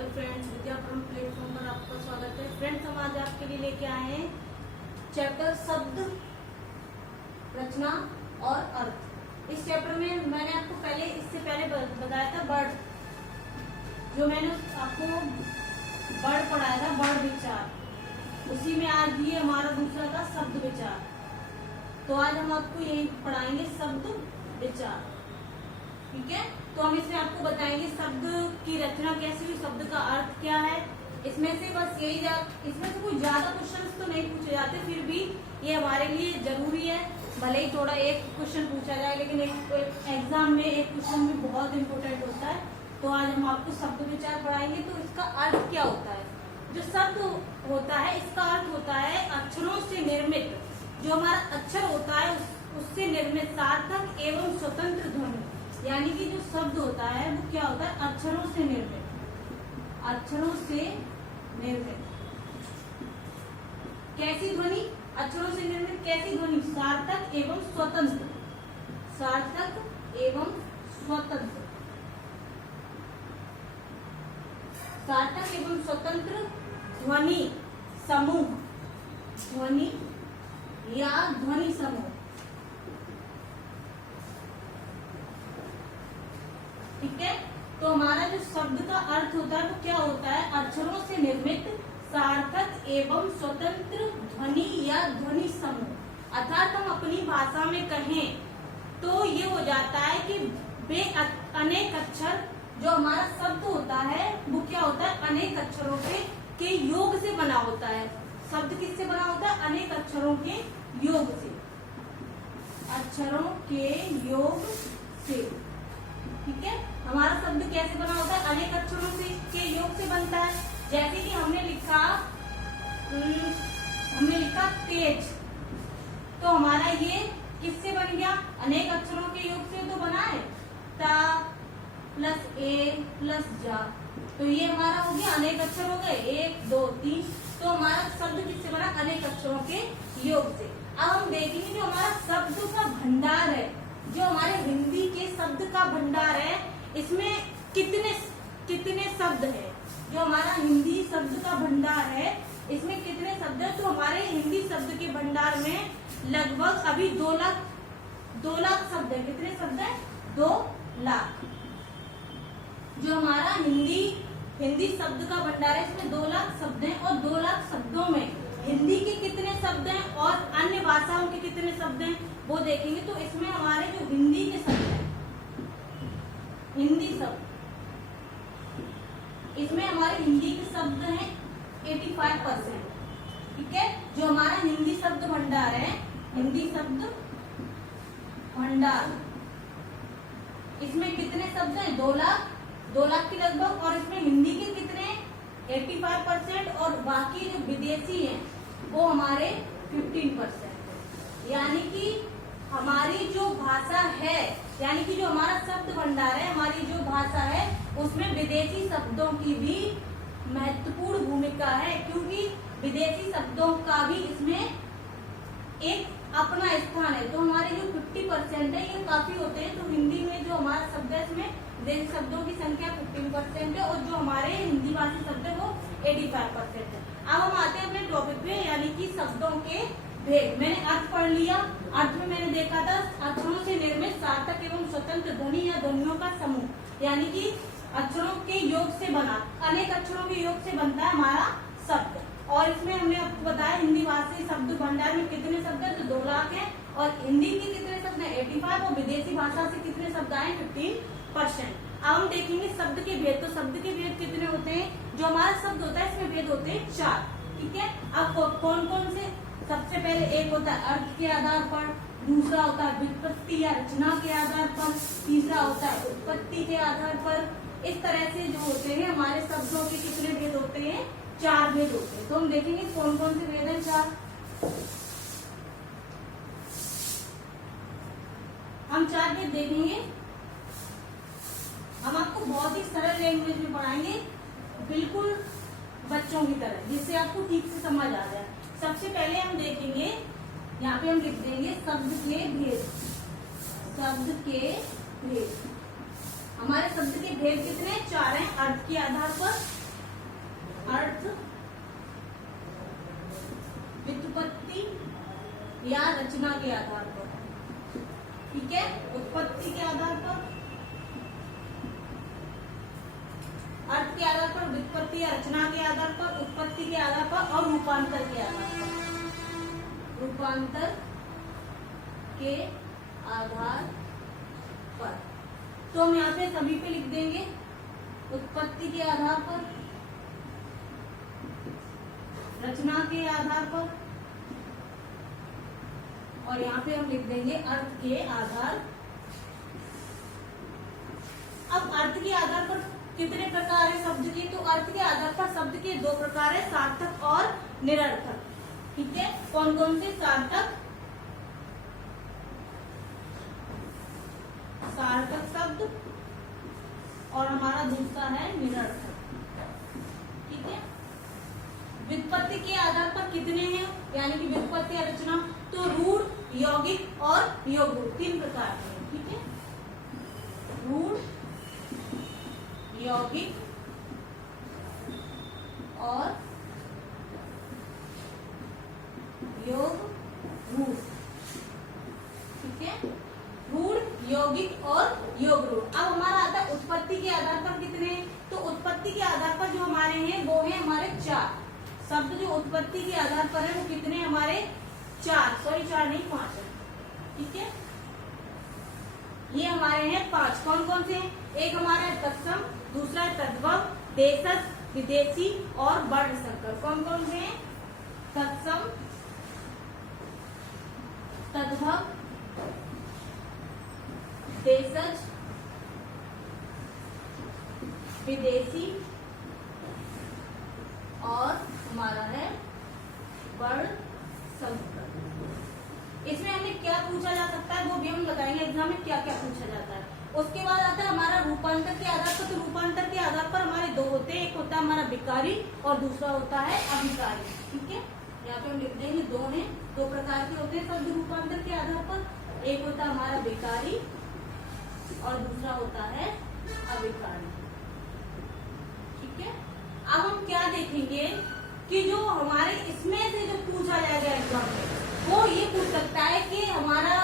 Hello friends, विद्यापुरम platform पर आपका स्वागत है। फ्रेंड्स, हम आज आपके लिए लेके आए हैं चैप्टर शब्द, रचना और अर्थ। इस चैप्टर में मैंने आपको इससे पहले बताया था वर्ड, जो मैंने आपको वर्ड पढ़ाया था, वर्ड विचार। उसी में आज ये हमारा दूसरा था शब्द विचार। तो आज हम आपको यही पढ़ाएंगे शब्द विचार, ठीक है। तो हम इसमें आपको बताएंगे शब्द की रचना कैसी हुई, शब्द का अर्थ क्या है। इसमें से बस इसमें से कोई ज्यादा क्वेश्चंस तो नहीं पूछे जाते, फिर भी ये हमारे लिए जरूरी है। भले ही थोड़ा एक क्वेश्चन पूछा जाए, लेकिन एक एग्जाम में एक क्वेश्चन भी बहुत इंपॉर्टेंट होता है। तो आज हम आपको शब्द विचार पढ़ाएंगे। तो इसका अर्थ क्या होता है? जो शब्द होता है, इसका अर्थ होता है अक्षरों से निर्मित, जो हमारा अक्षर होता है उससे निर्मित सार्थक एवं स्वतंत्र ध्वनि। यानी कि जो शब्द होता है वो क्या होता है? अक्षरों से निर्मित, अक्षरों से निर्मित। कैसी ध्वनि? अक्षरों से निर्मित कैसी ध्वनि? सार्थक एवं स्वतंत्र, सार्थक एवं स्वतंत्र, सार्थक एवं स्वतंत्र ध्वनि समूह, ध्वनि या ध्वनि समूह, ठीक है। तो हमारा जो शब्द का अर्थ होता है वो क्या होता है? अक्षरों से निर्मित सार्थक एवं स्वतंत्र ध्वनि या ध्वनि समूह। अर्थात हम अपनी भाषा में कहें तो ये हो जाता है कि वे अनेक अक्षर, जो हमारा शब्द होता है वो क्या होता है? अनेक अक्षरों के योग से बना होता है। शब्द किससे बना होता है? अनेक अक्षरों के योग से, अक्षरों के योग से, ठीक है। हमारा शब्द कैसे बना होता है? अनेक अक्षरों के योग से बनता है। जैसे कि हमने लिखा तेज, तो हमारा ये किससे बन गया? अनेक अक्षरों के योग से तो बना है, ता प्लस ए प्लस जा। तो ये हमारा हो गया, अनेक अक्षर हो गए, 1 2 3। तो हमारा शब्द किससे बना? अनेक अक्षरों के योग से। अब हम देखेंगे जो हमारा शब्द का भंडार है, जो हमारे हिंदी के शब्द का भंडार है, इसमें कितने शब्द है? जो हमारा हिंदी शब्द का भंडार है, इसमें कितने शब्द है? तो हमारे हिंदी शब्द के भंडार में लगभग अभी 2 लाख शब्द है। कितने शब्द है? 2 लाख। जो हमारा हिंदी शब्द का भंडार है, इसमें 2 लाख शब्द हैं। और 2 लाख शब्दों में हिंदी के कितने शब्द हैं और अन्य भाषाओं के कितने शब्द हैं वो देखेंगे। तो इसमें हमारे जो हिंदी के शब्द हैं, हिंदी शब्द, इसमें हमारे हिंदी के शब्द हैं 85%, ठीक है। जो हमारा हिंदी शब्द भंडार है, हिंदी शब्द भंडार, इसमें कितने शब्द हैं? 2 लाख के लगभग। और इसमें हिंदी के कितने? 85%। और बाकी जो विदेशी हैं वो हमारे 15%। यानी कि हमारी जो भाषा है, यानी कि जो हमारा शब्द भंडार है, हमारी जो भाषा है, उसमें विदेशी शब्दों की भी महत्वपूर्ण भूमिका है। क्योंकि विदेशी शब्दों का भी इसमें एक अपना स्थान है। तो हमारे जो 50% है ये काफी होते हैं। तो हिंदी में जो हमारा शब्द है, इसमें विदेशी शब्दों की संख्या 15% है, और जो हमारे हिंदी भाषी शब्द है वो 85% है। अब हम आते हैं अपने टॉपिक पे, यानी कि शब्दों के भेद। मैंने अर्थ पढ़ लिया। अर्थ में मैंने देखा था अक्षरों से निर्मित सार्थक एवं स्वतंत्र ध्वनि या ध्वनियों का समूह, यानी कि अक्षरों के योग से बना, अनेक अक्षरों के योग से बनता है हमारा शब्द। और इसमें हमने आपको बताया हिंदी भाषी शब्द भंडार में कितने शब्द है? तो 2 लाख है। और हिंदी के कितने शब्द है? 85। और विदेशी भाषा से कितने शब्द आए? 15%। अब हम देखेंगे शब्द के भेद। तो शब्द के भेद कितने होते हैं? जो हमारा शब्द होता है इसमें भेद होते हैं 4, ठीक है। अब कौन कौन से? सबसे पहले एक होता है अर्थ के आधार पर, दूसरा होता है व्युत्पत्ति या रचना के आधार पर, तीसरा होता है उत्पत्ति के आधार पर। इस तरह से जो होते हैं हमारे शब्दों के कितने भेद होते हैं? 4 भेद होते हैं। तो हम देखेंगे कौन कौन से भेद हैं? 4। हम 4 भेद देखेंगे। हम आपको बहुत ही सरल लैंग्वेज में पढ़ाएंगे, बिल्कुल बच्चों की तरह, जिससे आपको ठीक से समझ आ जाए। सबसे पहले हम देखेंगे, यहाँ पे हम लिख देंगे शब्द के भेद। शब्द के भेद, हमारे शब्द के भेद कितने? 4 हैं। अर्थ के आधार पर, अर्थ, व्युत्पत्ति या रचना के आधार पर। ठीक है, उत्पत्ति के आधार पर, अर्थ के आधार पर, व्युत्पत्ति या रचना के आधार पर, उत्पत्ति के आधार पर और रूपांतर के आधार पर। रूपांतर के आधार पर तो हम यहाँ पे सभी पे लिख देंगे उत्पत्ति के आधार पर, रचना के आधार पर, और यहाँ पे हम लिख देंगे अर्थ के आधार। अब अर्थ के आधार पर कितने प्रकार है शब्द के? तो अर्थ के आधार पर शब्द के दो प्रकार है, सार्थक और निरर्थक। ठीक है, कौन कौन से? सार्थक, सार्थक शब्द, और हमारा दूसरा है निरर्थक। ठीक है, व्युत्पत्ति के आधार पर कितने हैं? यानी कि व्युत्पत्ति या रचना, तो रूढ़, यौगिक और योग रूढ़, तीन प्रकार के हैं। ठीक है, रूढ़, यौगिक और योग रूढ़। ठीक है, रूढ़, यौगिक और योग रूढ़। अब हमारा आता है उत्पत्ति के आधार पर कितने? तो उत्पत्ति के आधार पर जो हमारे हैं वो है हमारे चार शब्द। जो उत्पत्ति के आधार पर है वो कितने हमारे? चार, सॉरी चार नहीं, पांच है। ठीक है, ये हमारे हैं पांच। कौन कौन से हैं? एक हमारा है तत्सम, दूसरा है तद्भव, देशज, विदेशी और वर्ण संकर। कौन कौन से हैं? तत्सम, तद्भव, देशज, विदेशी और हमारा है वर्ण संकर। इसमें हमें क्या पूछा जा सकता है वो भी हम बताएंगे एग्जाम में क्या क्या पूछा जाता है। उसके बाद आता है हमारा रूपांतर के आधार पर। तो रूपांतर के आधार पर हमारे दो होते हैं, एक होता है हमारा विकारी और दूसरा होता है अविकारी। ठीक है, यहाँ पे हम लिख देंगे दो हैं, दो प्रकार के होते हैं शब्द रूपांतर के आधार पर। एक होता है हमारा विकारी और दूसरा होता है अविकारी। ठीक है, अब हम क्या देखेंगे कि जो हमारे इसमें से जो पूछा जाएगा एग्जाम में वो ये पूछ सकता है कि हमारा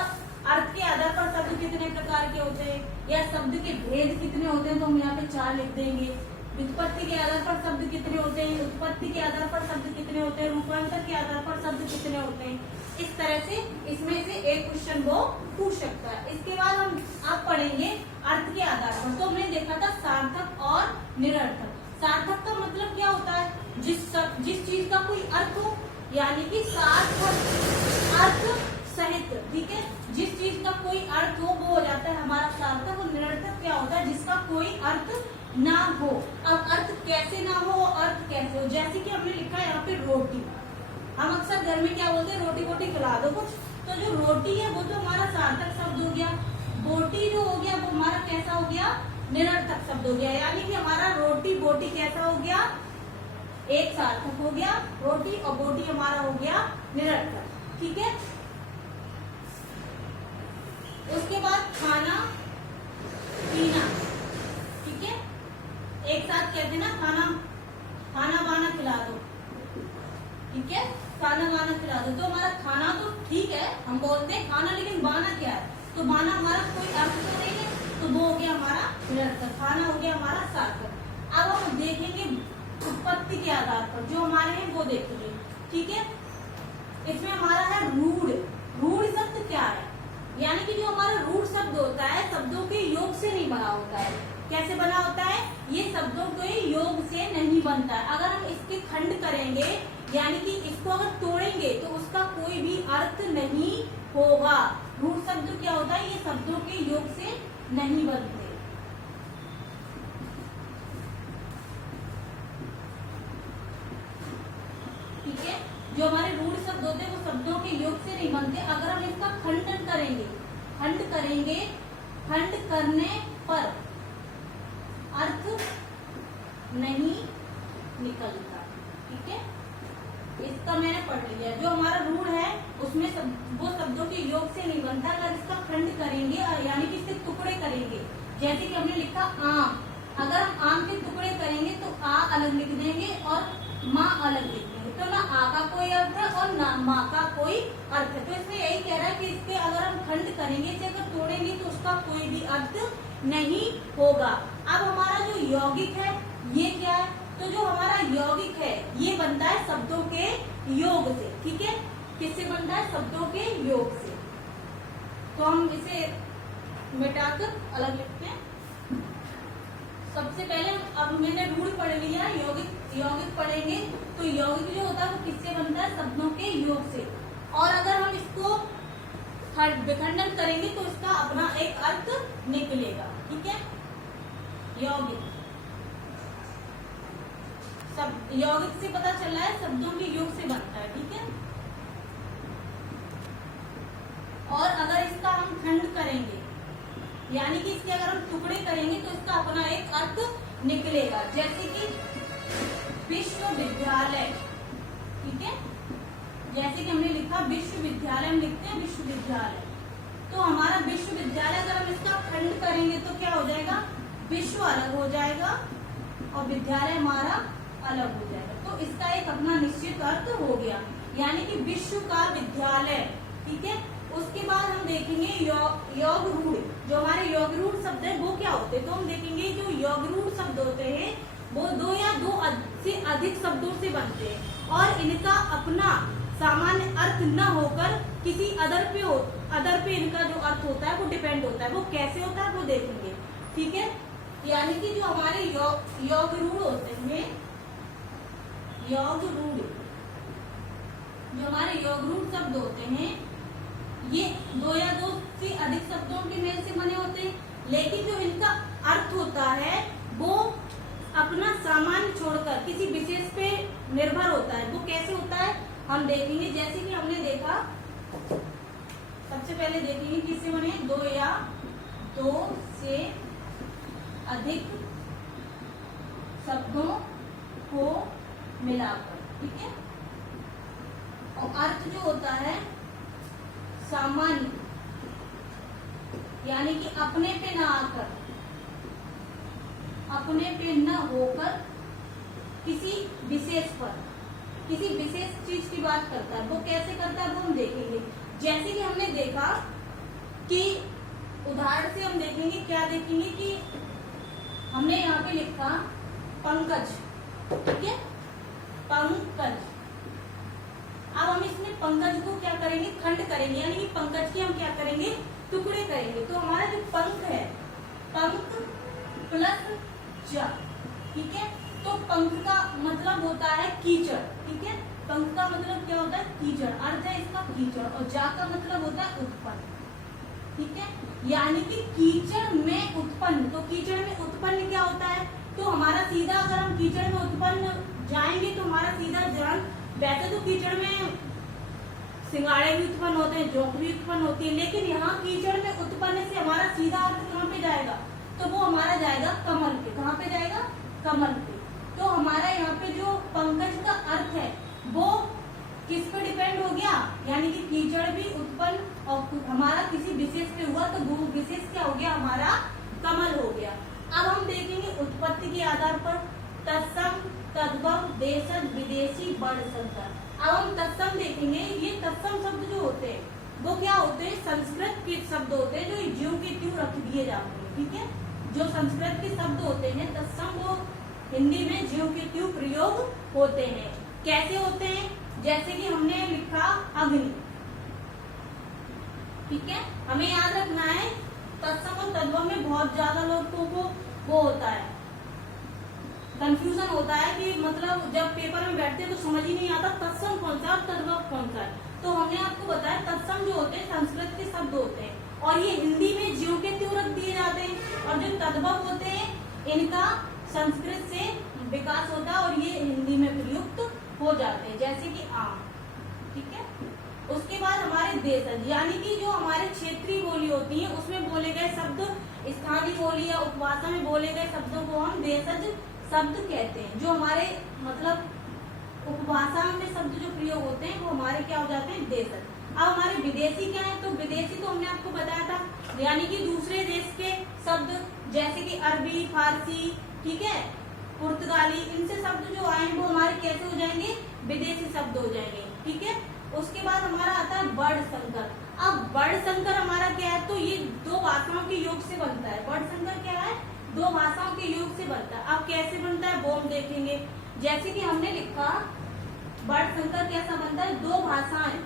अर्थ के आधार पर शब्द कितने प्रकार के होते हैं या शब्द के भेद कितने होते हैं। तो हम यहाँ पे चार लिख देंगे। व्युत्पत्ति के आधार पर शब्द कितने होते हैं, उत्पत्ति के आधार पर शब्द कितने होते हैं, रूपांतर के आधार पर शब्द कितने होते हैं। इस तरह से इसमें से एक क्वेश्चन वो पूछ सकता है। इसके बाद हम आप पढ़ेंगे अर्थ के आधार पर। तो हमने देखा था सार्थक और निरर्थक। सार्थक का मतलब क्या होता है? जिस चीज का कोई अर्थ हो, यानी कि सार्थक अर्थ सहित। ठीक है, जिस चीज का कोई अर्थ हो वो हो जाता है हमारा सार्थक। और निरर्थक क्या होता है? जिसका कोई अर्थ ना हो। अब अर्थ कैसे ना हो, अर्थ कैसे हो? जैसे कि हमने लिखा है यहाँ पे रोटी। हम अक्सर घर में क्या बोलते हैं? रोटी वोटी खिला दो कुछ। तो जो रोटी है वो तो हमारा सार्थक शब्द हो गया। बोटी जो हो गया वो हमारा कैसा हो गया? निरर्थक शब्द हो गया। यानी कि हमारा रोटी बोटी कैसा हो गया? एक सार्थक हो गया, रोटी और बोटी हमारा हो गया निरर्थक। ठीक है, उसके बाद खाना पीना। ठीक है, एक साथ कहते ना खाना खाना बाना खिला दो। ठीक है, खाना बाना खिला दो। तो हमारा खाना तो ठीक है हम बोलते हैं खाना, लेकिन बाना क्या है? तो बाना हमारा कोई अर्थ तो नहीं है, तो वो हो गया हमारा निरर्थक। खाना हो गया हमारा सार्थक। अब हम देखेंगे उत्पत्ति के आधार पर जो हमारे हैं वो देखेंगे। ठीक है, इसमें हमारा है रूढ़। रूढ़ शब्द क्या है? यानी कि जो हमारा रूढ़ शब्द होता है शब्दों के योग से नहीं बना होता है। कैसे बना होता है? ये शब्दों के योग से नहीं बनता है। अगर हम इसके खंड करेंगे यानी कि इसको अगर तोड़ेंगे तो उसका कोई भी अर्थ नहीं होगा। रूढ़ शब्द क्या होता है? ये शब्दों के योग से नहीं बनते। ठीक है, जो हमारे रूढ़ शब्द होते हैं वो शब्दों के योग से नहीं बनते। अगर हम इसका खंडन करेंगे, खंड करने पर अर्थ नहीं निकलता। ठीक है, इसका मैंने पढ़ लिया। जो हमारा रूढ़ है उसमें वो शब्दों के योग से नहीं बनता। अगर इसका खंड करेंगे यानी कि इसके टुकड़े करेंगे, जैसे कि हमने लिखा आम। अगर हम आम के टुकड़े करेंगे तो आ अलग लिख देंगे और माँ अलग लिख देंगे, तो ना आ का कोई अर्थ है और ना माँ का कोई अर्थ है। तो इसमें यही कह रहा है कि इसके अगर हम खंड करेंगे, इसे अगर तोड़ेंगे तो उसका कोई भी अर्थ नहीं होगा। अब हमारा जो यौगिक है ये क्या है, तो जो हमारा यौगिक है ये बनता है शब्दों के योग से, ठीक है। किससे बनता है? शब्दों के योग से। तो हम इसे मिटाकर अलग लिखते हैं। सबसे पहले अब मैंने रूल पढ़ लिया, यौगिक पढ़ेंगे तो यौगिक जो होता है वो किससे बनता है? शब्दों के योग से। और अगर हम इसको विखंडन करेंगे तो इसका अपना एक अर्थ निकलेगा, ठीक है। यौगिक सब यौगिक से पता चला है शब्दों के योग से बनता है, ठीक है। और अगर इसका हम खंड करेंगे यानी कि इसके अगर हम टुकड़े करेंगे तो इसका अपना एक अर्थ निकलेगा, जैसे कि विश्वविद्यालय, ठीक है। जैसे कि हमने लिखा विश्वविद्यालय, हम लिखते हैं विश्वविद्यालय। तो हमारा विश्वविद्यालय अगर हम इसका खंड करेंगे तो क्या हो जाएगा? विश्व अलग हो जाएगा और विद्यालय हमारा अलग हो जाएगा। तो इसका एक अपना निश्चित अर्थ हो गया, यानी कि विश्व का विद्यालय, ठीक है। उसके बाद हम देखेंगे योग रूढ़। जो हमारे योग रूढ़ शब्द है वो क्या होते हैं, तो हम देखेंगे जो योग रूढ़ शब्द होते हैं वो दो या दो से अधिक शब्दों से बनते हैं और इनका अपना सामान्य अर्थ न होकर किसी अदर पे इनका जो अर्थ होता है वो डिपेंड होता है। वो कैसे होता है वो देखेंगे, ठीक है। यानी कि जो हमारे योग रूढ़ होते हैं, योग रूढ़ जो हमारे योग रूढ़ शब्द होते हैं ये दो या दो से अधिक शब्दों के मेल से बने होते हैं, लेकिन जो इनका अर्थ होता है वो अपना सामान्य छोड़कर किसी विशेष पे निर्भर होता है। वो कैसे होता है हम देखेंगे। जैसे कि हमने देखा, सबसे पहले देखेंगे किससे बने, दो या दो से अधिक शब्दों को मिलाकर, ठीक है। और अर्थ जो होता है सामान्य, यानी कि अपने पे न आकर, अपने पे न होकर किसी विशेष पर, किसी विशेष चीज की बात करता है। वो कैसे करता है वो हम देखेंगे। जैसे कि हमने देखा कि उदाहरण से हम देखेंगे, क्या देखेंगे कि हमने यहाँ पे लिखा पंकज, ठीक है, पंकज। अब हम इसमें पंकज को क्या करेंगे? खंड करेंगे, यानी कि पंकज के हम क्या करेंगे? टुकड़े करेंगे। तो हमारा जो पंख है, पंख प्लस जा, ठीक है। तो पंख का मतलब होता है कीचड़, ठीक है। पंख का मतलब क्या होता है? कीचड़। अर्थ है इसका कीचड़। और जा का मतलब होता है उत्पन्न, ठीक है। यानी कि कीचड़ में उत्पन्न। तो कीचड़ में उत्पन्न क्या होता है? तो हमारा सीधा अगर हम कीचड़ में उत्पन्न जाएंगे तो हमारा सीधा ध्यान, वैसे तो कीचड़ में सिंगाड़े भी उत्पन्न होते हैं, जोंक भी उत्पन्न होती है, लेकिन यहाँ कीचड़ में उत्पन्न से हमारा सीधा अर्थ कहाँ पे जाएगा? तो वो हमारा जाएगा कमल पे। कहाँ पे जाएगा? कमल पे। तो हमारा यहाँ पे जो पंकज का अर्थ है वो किस पे डिपेंड हो गया? यानी कि कीचड़ भी उत्पन्न और हमारा किसी विशेष पे हुआ, तो वो विशेष क्या हो गया? हमारा कमल हो गया। अब हम देखेंगे उत्पत्ति के आधार पर तत्सम, तद्भव, देशज, विदेशी, वर्ण, संकर। अब हम तत्सम देखेंगे। ये तत्सम शब्द जो होते हैं वो क्या होते हैं? संस्कृत के शब्द होते हैं जो ज्यों के त्यों रख दिए जाते हैं, ठीक है। जो संस्कृत के शब्द होते हैं तत्सम वो हिंदी में ज्यों के त्यों प्रयोग होते हैं। कैसे होते हैं? जैसे कि हमने लिखा अग्नि, ठीक है। हमें याद रखना है तत्सम और तद्भव में बहुत ज्यादा लोगों को वो होता है, कंफ्यूजन होता है कि मतलब जब पेपर में बैठते हैं तो समझ ही नहीं आता तत्सम कौन सा और तद्भव कौन सा है। तो हमने आपको बताया तत्सम जो होते हैं संस्कृत के शब्द होते हैं और ये हिंदी में ज्यों के त्यों रख दिए जाते हैं, और जो तद्भव होते हैं इनका संस्कृत से विकास होता है और ये हिंदी में प्रयुक्त हो जाते हैं, जैसे कि आम, ठीक है। उसके बाद हमारे देशज, यानी कि जो हमारे क्षेत्रीय बोली होती है उसमें बोले गए शब्द, स्थानीय बोली या उपभाषा में बोले गए शब्दों को हम देशज शब्द कहते हैं। जो हमारे मतलब उपभाषा में शब्द जो प्रयोग होते हैं वो हमारे क्या हो जाते हैं? देशज। अब हमारे विदेशी क्या है? तो विदेशी तो हमने आपको बताया था, यानी कि दूसरे देश के शब्द, जैसे कि अरबी, फारसी, ठीक है, पुर्तगाली, इनसे शब्द जो आए वो हमारे कैसे हो जाएंगे, विदेशी शब्द हो जाएंगे। ठीक है, उसके बाद हमारा आता है वर्ण संकर। अब वर्ण संकर हमारा क्या है, तो ये दो भाषाओं के योग से बनता है। वर्ण संकर क्या है, दो भाषाओं के योग से बनता है। अब कैसे बनता है वो हम देखेंगे। जैसे कि हमने लिखा वर्ण संकर कैसा बनता है, दो भाषाएं,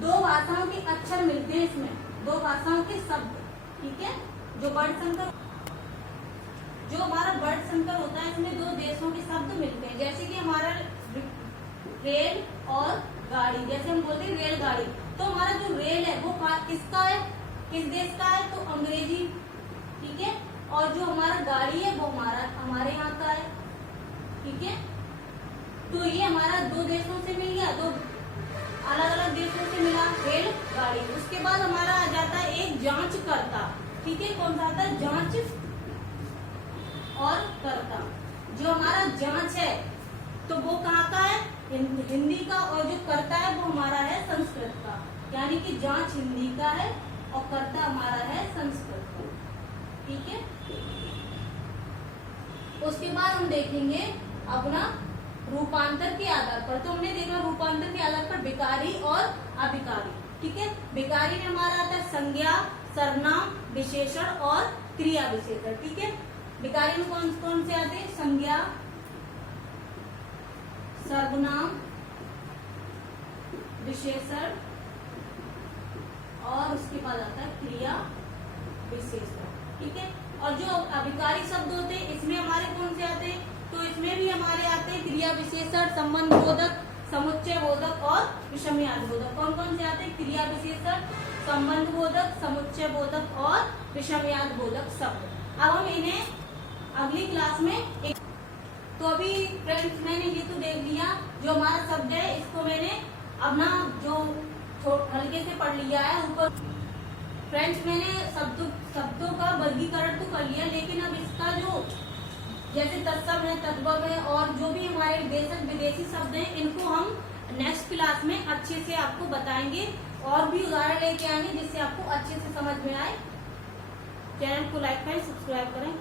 दो भाषाओं के अक्षर मिलते हैं इसमें, दो भाषाओं के शब्द। ठीक है, जो वर्ण संकर, जो हमारा वर्ण संकर होता है इसमें दो देशों के शब्द मिलते हैं। जैसे कि हमारा रेल और गाड़ी, जैसे हम बोलते हैं रेलगाड़ी, तो हमारा जो रेल है वो किसका है, किस देश का है, तो अंग्रेजी। ठीक है, और जो हमारा गाड़ी है वो हमारे यहाँ का है। ठीक है, तो ये हमारा दो देशों से मिल गया, दो अलग अलग देशों से मिला रेल गाड़ी। उसके बाद हमारा आ जाता है एक जांच करता। ठीक है, कौन सा आता है, जांच और करता। जो हमारा जांच है तो वो कहाँ का है, हिंदी का, और जो करता है वो हमारा है संस्कृत का। यानी कि जांच हिंदी का है और करता हमारा है संस्कृत का। ठीक है, उसके बाद हम देखेंगे अपना रूपांतर के आधार पर। तो हमने देखा रूपांतर के आधार पर विकारी और अविकारी। ठीक है, विकारी में हमारा आता है संज्ञा, सर्वनाम, विशेषण और क्रिया विशेषण। ठीक है, विकारी में कौन कौन से आते हैं, संज्ञा, सर्वनाम, विशेषण और उसके बाद आता है क्रिया विशेषण। ठीक है, और जो अविकारी शब्द होते हैं इसमें हमारे कौन से आते हैं, तो इसमें भी हमारे आते हैं क्रिया विशेषण, संबंध बोधक, समुच्चय बोधक और विषमयार्थ बोधक। कौन कौन से आते हैं, क्रिया विशेषण, संबंध बोधक, समुच्चय बोधक और विषमयार्थ बोधक शब्द। अब हम इन्हें अगली क्लास में तो अभी फ्रेंड्स मैंने ये तो देख लिया, जो हमारा शब्द है इसको मैंने अपना जो हल्के से पढ़ लिया है ऊपर। फ्रेंड्स मैंने शब्दों का वर्गीकरण तो कर लिया, लेकिन अब इसका जो जैसे तत्सम है, तद्भव है और जो भी हमारे देशज विदेशी शब्द हैं, इनको हम नेक्स्ट क्लास में अच्छे से आपको बताएंगे और भी उदाहरण लेके आएंगे जिससे आपको अच्छे से समझ में आए। चैनल को लाइक करें, सब्सक्राइब करें।